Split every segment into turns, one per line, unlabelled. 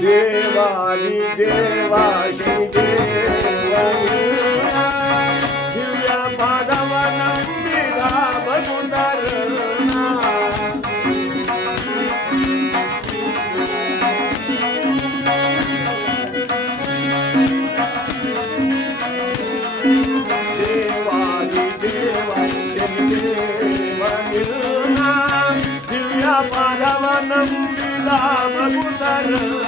Deva, Deva, Deva. Sevdam kurtarır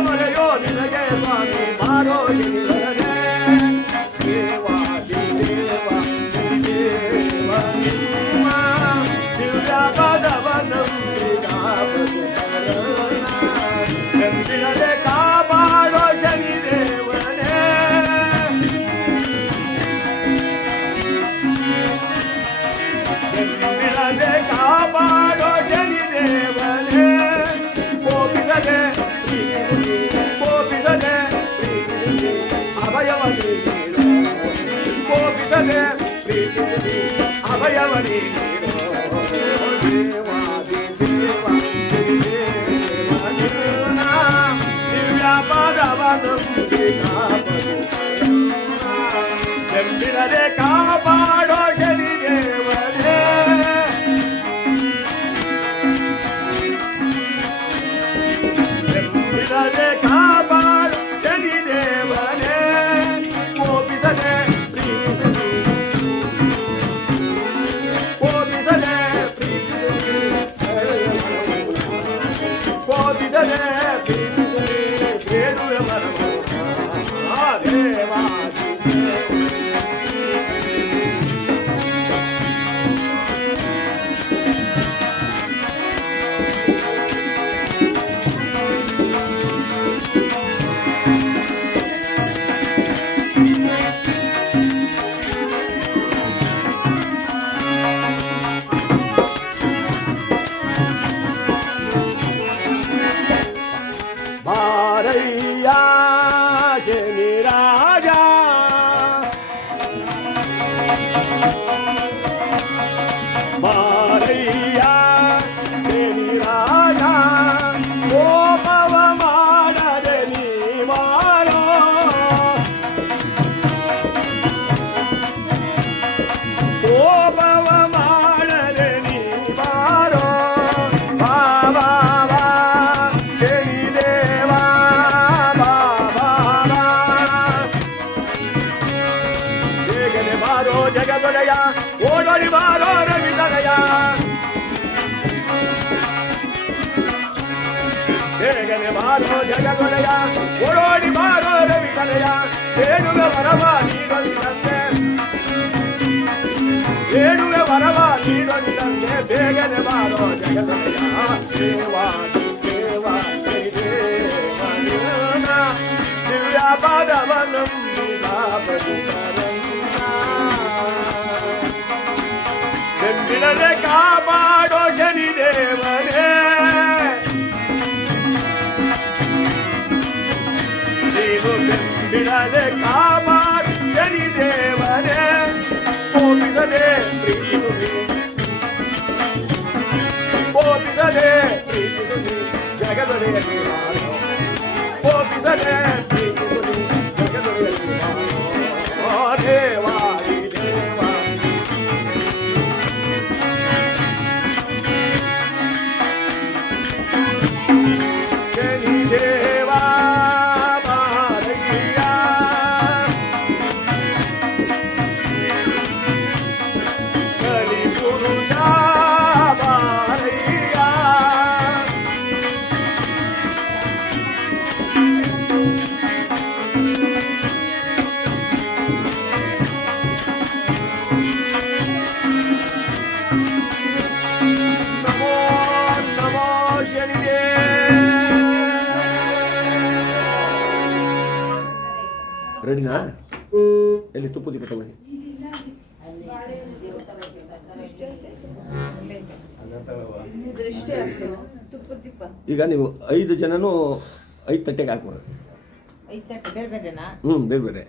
મળ્યો નિલગે સ્વામી મારો નિલગે amarillo 我的。baro jaga jaga ya wo ni baro re mi jaga ya jaga jaga jaga ya ni baro re mi jaga ya jenu ga ni do ni sanse jenu ga ni do ni sanse jaga jaga jaga ya jiwa jiwa jiwa jiwa na jiwa விழலே Kamakshi தேவரே போதிரதே போதிரதே ஜெகதரே போதிரதே Ele tu podia botar o ಈಗ ನೀವು ಐದು ಜನನು ಐದು ತಟ್ಟೆಗೆ ಹಾಕೋರು
ಐದು ತಟ್ಟೆ ಬೇರೆ ಬೇರೆನಾ
ಹ್ಞೂ ಬೇರೆ ಬೇರೆ.